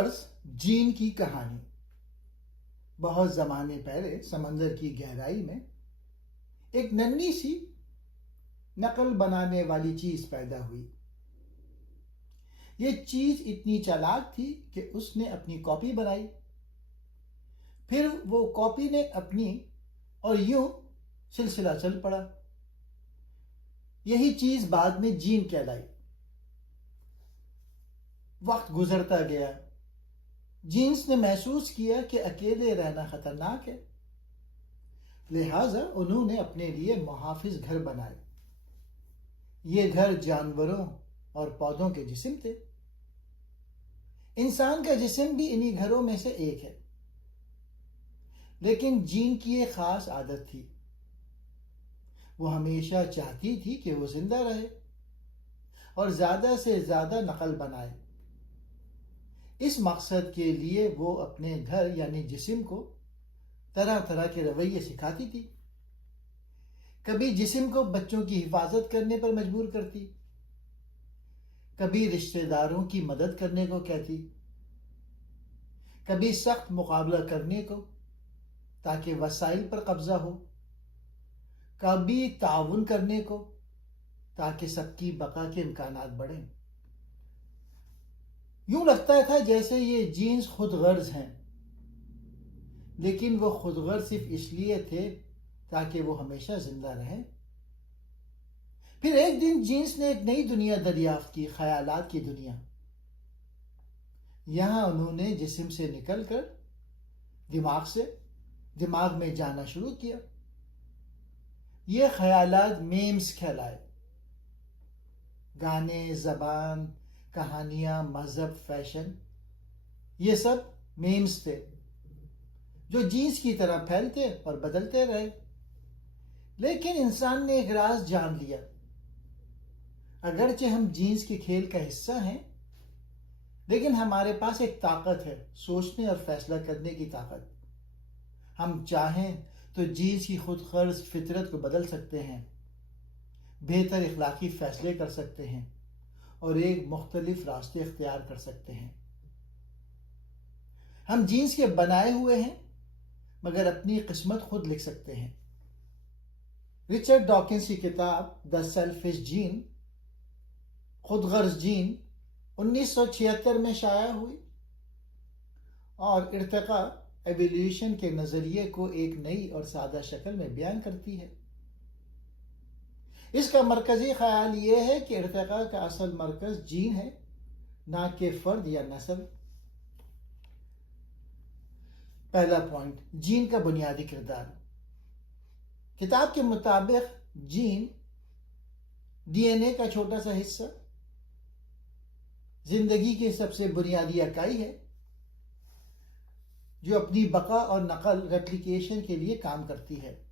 غرض جین کی کہانی۔ بہت زمانے پہلے سمندر کی گہرائی میں ایک ننھی سی نقل بنانے والی چیز پیدا ہوئی۔ یہ چیز اتنی چالاک تھی کہ اس نے اپنی کاپی بنائی، پھر وہ کاپی نے اپنی، اور یوں سلسلہ چل پڑا۔ یہی چیز بعد میں جین کہلائی۔ وقت گزرتا گیا، جینس نے محسوس کیا کہ اکیلے رہنا خطرناک ہے، لہٰذا انہوں نے اپنے لیے محافظ گھر بنائے۔ یہ گھر جانوروں اور پودوں کے جسم تھے۔ انسان کا جسم بھی انہی گھروں میں سے ایک ہے، لیکن جین کی ایک خاص عادت تھی۔ وہ ہمیشہ چاہتی تھی کہ وہ زندہ رہے اور زیادہ سے زیادہ نقل بنائے۔ اس مقصد کے لیے وہ اپنے گھر یعنی جسم کو طرح طرح کے رویے سکھاتی تھی۔ کبھی جسم کو بچوں کی حفاظت کرنے پر مجبور کرتی، کبھی رشتہ داروں کی مدد کرنے کو کہتی، کبھی سخت مقابلہ کرنے کو تاکہ وسائل پر قبضہ ہو، کبھی تعاون کرنے کو تاکہ سب کی بقا کے امکانات بڑھیں۔ یوں لگتا تھا جیسے یہ جینز خود غرض ہیں، لیکن وہ خود غرض صرف اس لیے تھے تاکہ وہ ہمیشہ زندہ رہیں۔ پھر ایک دن جینز نے ایک نئی دنیا دریافت کی، خیالات کی دنیا۔ یہاں انہوں نے جسم سے نکل کر دماغ میں جانا شروع کیا۔ یہ خیالات میمز کہلائے۔ گانے، زبان، کہانیاں، مذہب، فیشن، یہ سب میمز تھے جو جینس کی طرح پھیلتے اور بدلتے رہے۔ لیکن انسان نے ایک راز جان لیا۔ اگرچہ ہم جینس کے کھیل کا حصہ ہیں، لیکن ہمارے پاس ایک طاقت ہے، سوچنے اور فیصلہ کرنے کی طاقت۔ ہم چاہیں تو جینس کی خود غرض فطرت کو بدل سکتے ہیں، بہتر اخلاقی فیصلے کر سکتے ہیں اور ایک مختلف راستے اختیار کر سکتے ہیں۔ ہم جینس کے بنائے ہوئے ہیں، مگر اپنی قسمت خود لکھ سکتے ہیں۔ رچرڈ ڈاکنز کی کتاب دا سیلفش جین، خود غرض جین، 1976 میں شائع ہوئی اور ارتقاء ایولیوشن کے نظریے کو ایک نئی اور سادہ شکل میں بیان کرتی ہے۔ اس کا مرکزی خیال یہ ہے کہ ارتقاء کا اصل مرکز جین ہے، نہ کہ فرد یا نسل۔ پہلا پوائنٹ، جین کا بنیادی کردار۔ کتاب کے مطابق جین ڈی این اے کا چھوٹا سا حصہ، زندگی کی سب سے بنیادی اکائی ہے جو اپنی بقا اور نقل ریپلیکیشن کے لیے کام کرتی ہے۔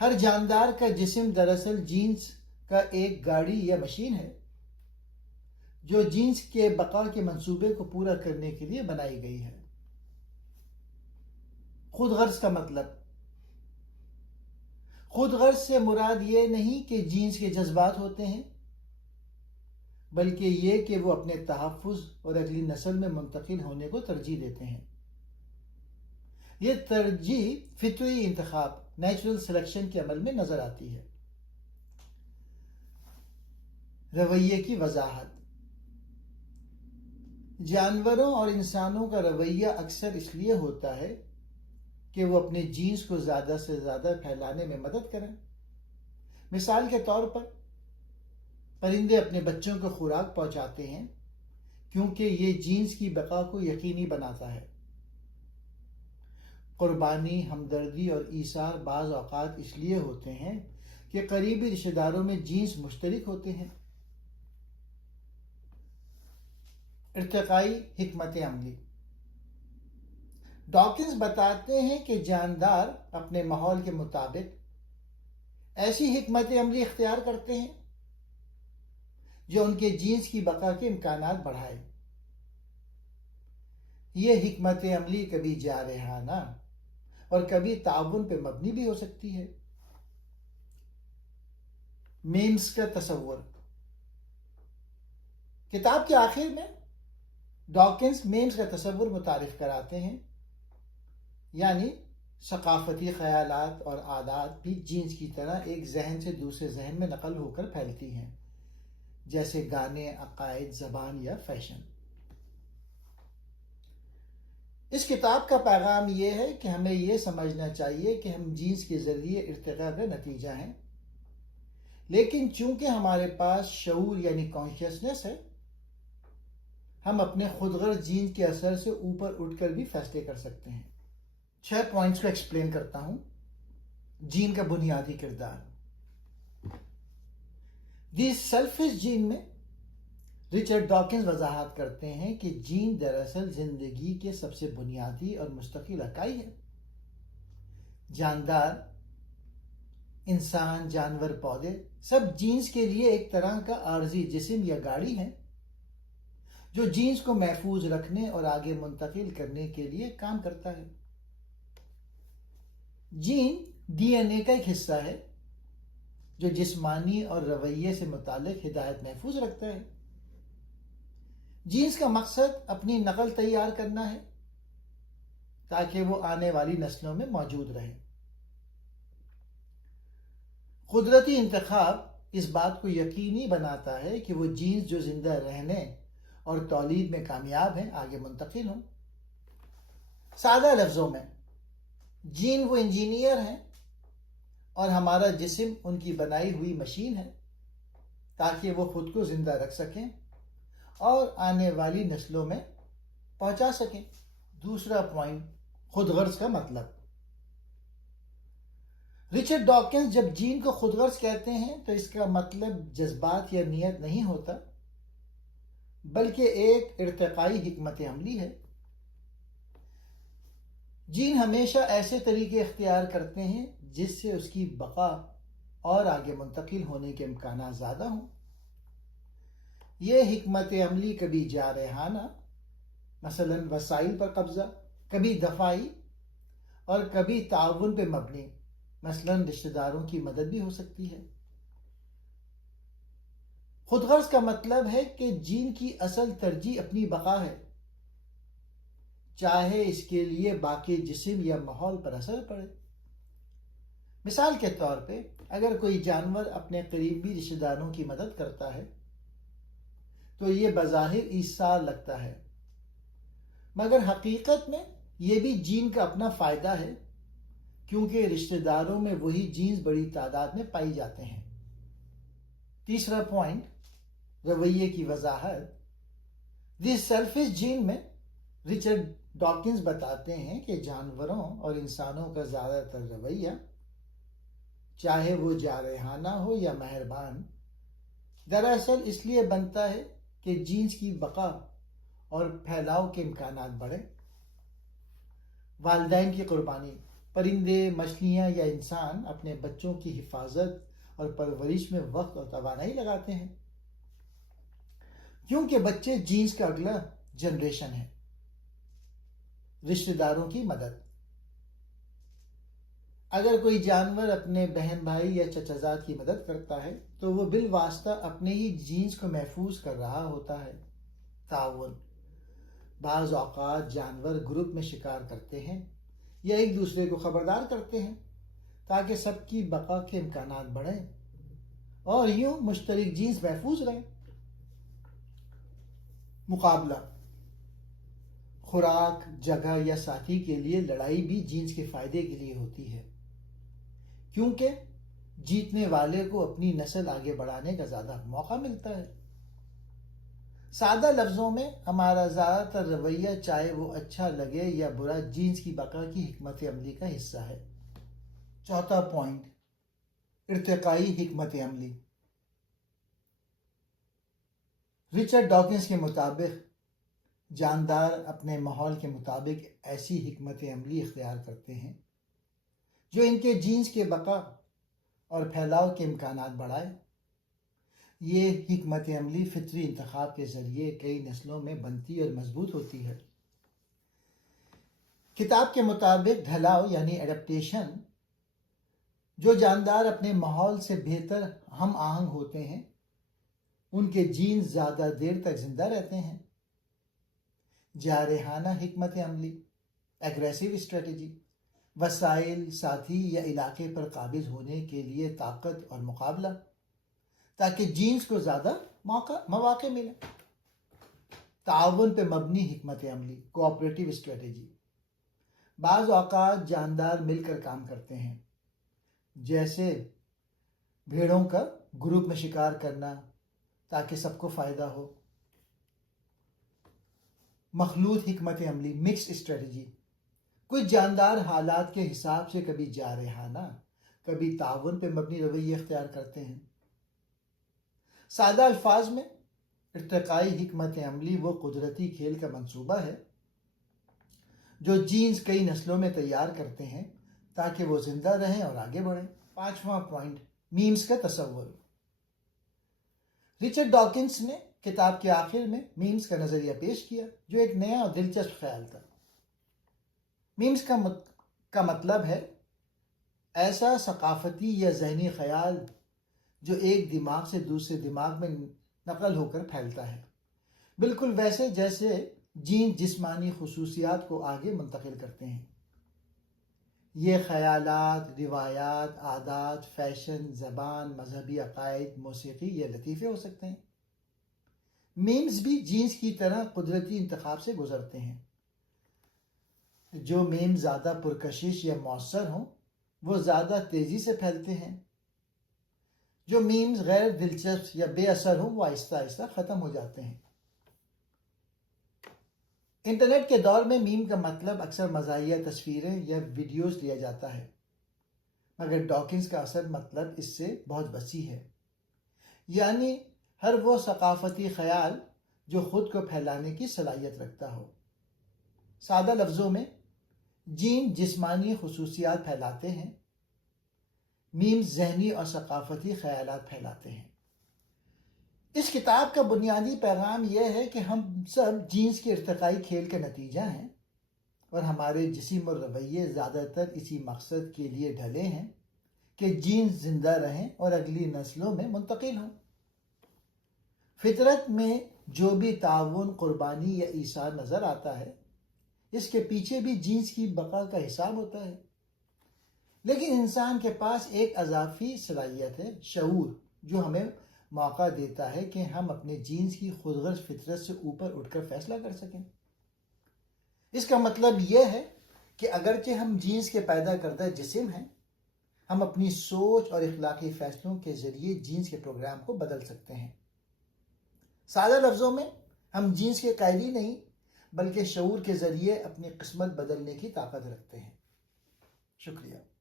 ہر جاندار کا جسم دراصل جینز کا ایک گاڑی یا مشین ہے جو جینز کے بقا کے منصوبے کو پورا کرنے کے لیے بنائی گئی ہے۔ خود غرض کا مطلب، خود غرض سے مراد یہ نہیں کہ جینز کے جذبات ہوتے ہیں، بلکہ یہ کہ وہ اپنے تحفظ اور اگلی نسل میں منتقل ہونے کو ترجیح دیتے ہیں۔ یہ ترجیح فطری انتخاب، نیچرل سلیکشن کے عمل میں نظر آتی ہے۔ رویے کی وضاحت۔ جانوروں اور انسانوں کا رویہ اکثر اس لیے ہوتا ہے کہ وہ اپنے جینز کو زیادہ سے زیادہ پھیلانے میں مدد کریں۔ مثال کے طور پر پرندے اپنے بچوں کو خوراک پہنچاتے ہیں کیونکہ یہ جینز کی بقا کو یقینی بناتا ہے۔ قربانی، ہمدردی اور ایثار بعض اوقات اس لیے ہوتے ہیں کہ قریبی رشتہ داروں میں جینز مشترک ہوتے ہیں۔ ارتقائی حکمت عملی۔ ڈاکنز بتاتے ہیں کہ جاندار اپنے ماحول کے مطابق ایسی حکمت عملی اختیار کرتے ہیں جو ان کے جینز کی بقا کے امکانات بڑھائے۔ یہ حکمت عملی کبھی جارحانہ اور کبھی تعاون پہ مبنی بھی ہو سکتی ہے۔ میمز کا تصور۔ کتاب کے آخر میں ڈاکنز میمز کا تصور متعارف کراتے ہیں، یعنی ثقافتی خیالات اور عادات بھی جینس کی طرح ایک ذہن سے دوسرے ذہن میں نقل ہو کر پھیلتی ہیں، جیسے گانے، عقائد، زبان یا فیشن۔ اس کتاب کا پیغام یہ ہے کہ ہمیں یہ سمجھنا چاہیے کہ ہم جینس کے ذریعے ارتقاء کا نتیجہ ہیں، لیکن چونکہ ہمارے پاس شعور یعنی کانشیسنس ہے، ہم اپنے خود غرض جینس کے اثر سے اوپر اٹھ کر بھی فیصلے کر سکتے ہیں۔ 6 پوائنٹس کو ایکسپلین کرتا ہوں۔ جین کا بنیادی کردار۔ دی سیلفش جین میں رچرڈ ڈاکنز وضاحت کرتے ہیں کہ جین دراصل زندگی کے سب سے بنیادی اور مستقل اکائی ہے۔ جاندار، انسان، جانور، پودے سب جینس کے لیے ایک طرح کا عارضی جسم یا گاڑی ہیں جو جینس کو محفوظ رکھنے اور آگے منتقل کرنے کے لیے کام کرتا ہے۔ جین ڈی این اے کا ایک حصہ ہے جو جسمانی اور رویے سے متعلق ہدایت محفوظ رکھتا ہے۔ جینس کا مقصد اپنی نقل تیار کرنا ہے تاکہ وہ آنے والی نسلوں میں موجود رہے۔ قدرتی انتخاب اس بات کو یقینی بناتا ہے کہ وہ جینس جو زندہ رہنے اور تولید میں کامیاب ہیں آگے منتقل ہوں۔ سادہ لفظوں میں جین وہ انجینئر ہیں اور ہمارا جسم ان کی بنائی ہوئی مشین ہے تاکہ وہ خود کو زندہ رکھ سکیں اور آنے والی نسلوں میں پہنچا سکیں۔ دوسرا پوائنٹ، خود غرض کا مطلب۔ رچرڈ ڈاکنز جب جین کو خود غرض کہتے ہیں تو اس کا مطلب جذبات یا نیت نہیں ہوتا، بلکہ ایک ارتقائی حکمت عملی ہے۔ جین ہمیشہ ایسے طریقے اختیار کرتے ہیں جس سے اس کی بقا اور آگے منتقل ہونے کے امکانات زیادہ ہوں۔ یہ حکمت عملی کبھی جارحانہ، مثلا وسائل پر قبضہ، کبھی دفاعی اور کبھی تعاون پہ مبنی، مثلا رشتہ داروں کی مدد بھی ہو سکتی ہے۔ خود غرض کا مطلب ہے کہ جین کی اصل ترجیح اپنی بقا ہے، چاہے اس کے لیے باقی جسم یا ماحول پر اثر پڑے۔ مثال کے طور پہ اگر کوئی جانور اپنے قریبی رشتہ داروں کی مدد کرتا ہے تو یہ بظاہر ایثار لگتا ہے، مگر حقیقت میں یہ بھی جین کا اپنا فائدہ ہے، کیونکہ رشتہ داروں میں وہی جینز بڑی تعداد میں پائی جاتے ہیں۔ تیسرا پوائنٹ، رویے کی وضاحت۔ دی سیلفش جین میں رچرڈ ڈاکنز بتاتے ہیں کہ جانوروں اور انسانوں کا زیادہ تر رویہ، چاہے وہ جارحانہ ہو یا مہربان، دراصل اس لیے بنتا ہے کہ جینس کی بقا اور پھیلاؤ کے امکانات بڑھیں۔ والدین کی قربانی، پرندے، مچھلیاں یا انسان اپنے بچوں کی حفاظت اور پرورش میں وقت اور توانائی لگاتے ہیں، کیونکہ بچے جینس کا اگلا جنریشن ہے۔ رشتہ داروں کی مدد، اگر کوئی جانور اپنے بہن بھائی یا چچا کی مدد کرتا ہے تو وہ بالواسطہ اپنے ہی جینس کو محفوظ کر رہا ہوتا ہے۔ تعاون، بعض اوقات جانور گروپ میں شکار کرتے ہیں یا ایک دوسرے کو خبردار کرتے ہیں تاکہ سب کی بقا کے امکانات بڑھیں اور یوں مشترک جینس محفوظ رہیں۔ مقابلہ، خوراک، جگہ یا ساتھی کے لیے لڑائی بھی جینس کے فائدے کے لیے ہوتی ہے، کیونکہ جیتنے والے کو اپنی نسل آگے بڑھانے کا زیادہ موقع ملتا ہے۔ سادہ لفظوں میں ہمارا زیادہ تر رویہ، چاہے وہ اچھا لگے یا برا، جینس کی بقا کی حکمت عملی کا حصہ ہے۔ چوتھا پوائنٹ، ارتقائی حکمت عملی۔ رچرڈ ڈاکنز کے مطابق جاندار اپنے ماحول کے مطابق ایسی حکمت عملی اختیار کرتے ہیں جو ان کے جینس کے بقا اور پھیلاؤ کے امکانات بڑھائے۔ یہ حکمت عملی فطری انتخاب کے ذریعے کئی نسلوں میں بنتی اور مضبوط ہوتی ہے۔ کتاب کے مطابق ڈھلاؤ یعنی ایڈپٹیشن، جو جاندار اپنے ماحول سے بہتر ہم آہنگ ہوتے ہیں ان کے جینز زیادہ دیر تک زندہ رہتے ہیں۔ جارحانہ حکمت عملی، ایگریسو اسٹریٹجی، وسائل ساتھی یا علاقے پر قابض ہونے کے لیے طاقت اور مقابلہ، تاکہ جینز کو زیادہ مواقع ملیں۔ تعاون پہ مبنی حکمت عملی، کوآپریٹو اسٹریٹجی، بعض اوقات جاندار مل کر کام کرتے ہیں، جیسے بھیڑوں کا گروپ میں شکار کرنا تاکہ سب کو فائدہ ہو۔ مخلوط حکمت عملی، مکس اسٹریٹجی، کچھ جاندار حالات کے حساب سے کبھی جارحانہ کبھی تعاون پہ مبنی رویے اختیار کرتے ہیں۔ سادہ الفاظ میں ارتقائی حکمت عملی وہ قدرتی کھیل کا منصوبہ ہے جو جینز کئی نسلوں میں تیار کرتے ہیں تاکہ وہ زندہ رہیں اور آگے بڑھیں۔ 5واں پوائنٹ، میمز کا تصور۔ رچرڈ ڈاکنز نے کتاب کے آخر میں میمز کا نظریہ پیش کیا جو ایک نیا اور دلچسپ خیال تھا۔ میمز کا مطلب ہے ایسا ثقافتی یا ذہنی خیال جو ایک دماغ سے دوسرے دماغ میں نقل ہو کر پھیلتا ہے، بالکل ویسے جیسے جین جسمانی خصوصیات کو آگے منتقل کرتے ہیں۔ یہ خیالات، روایات، عادات، فیشن، زبان، مذہبی عقائد، موسیقی یا لطیفے ہو سکتے ہیں۔ میمز بھی جینز کی طرح قدرتی انتخاب سے گزرتے ہیں۔ جو میم زیادہ پرکشش یا مؤثر ہوں وہ زیادہ تیزی سے پھیلتے ہیں۔ جو میمز غیر دلچسپ یا بے اثر ہوں وہ آہستہ آہستہ ختم ہو جاتے ہیں۔ انٹرنیٹ کے دور میں میم کا مطلب اکثر مزاحیہ تصویریں یا ویڈیوز لیا جاتا ہے، مگر ڈاکنز کا اصل مطلب اس سے بہت وسیع ہے، یعنی ہر وہ ثقافتی خیال جو خود کو پھیلانے کی صلاحیت رکھتا ہو۔ سادہ لفظوں میں جین جسمانی خصوصیات پھیلاتے ہیں، میمز ذہنی اور ثقافتی خیالات پھیلاتے ہیں۔ اس کتاب کا بنیادی پیغام یہ ہے کہ ہم سب جینز کے ارتقائی کھیل کا نتیجہ ہیں اور ہمارے جسم اور رویے زیادہ تر اسی مقصد کے لیے ڈھلے ہیں کہ جینز زندہ رہیں اور اگلی نسلوں میں منتقل ہوں۔ فطرت میں جو بھی تعاون، قربانی یا ایثار نظر آتا ہے اس کے پیچھے بھی جینز کی بقا کا حساب ہوتا ہے، لیکن انسان کے پاس ایک اضافی صلاحیت ہے، شعور، جو ہمیں موقع دیتا ہے کہ ہم اپنے جینز کی خودغرض فطرت سے اوپر اٹھ کر فیصلہ کر سکیں۔ اس کا مطلب یہ ہے کہ اگرچہ ہم جینز کے پیدا کردہ جسم ہیں، ہم اپنی سوچ اور اخلاقی فیصلوں کے ذریعے جینز کے پروگرام کو بدل سکتے ہیں۔ سادہ لفظوں میں ہم جینز کے قائدی نہیں بلکہ شعور کے ذریعے اپنی قسمت بدلنے کی طاقت رکھتے ہیں۔ شکریہ۔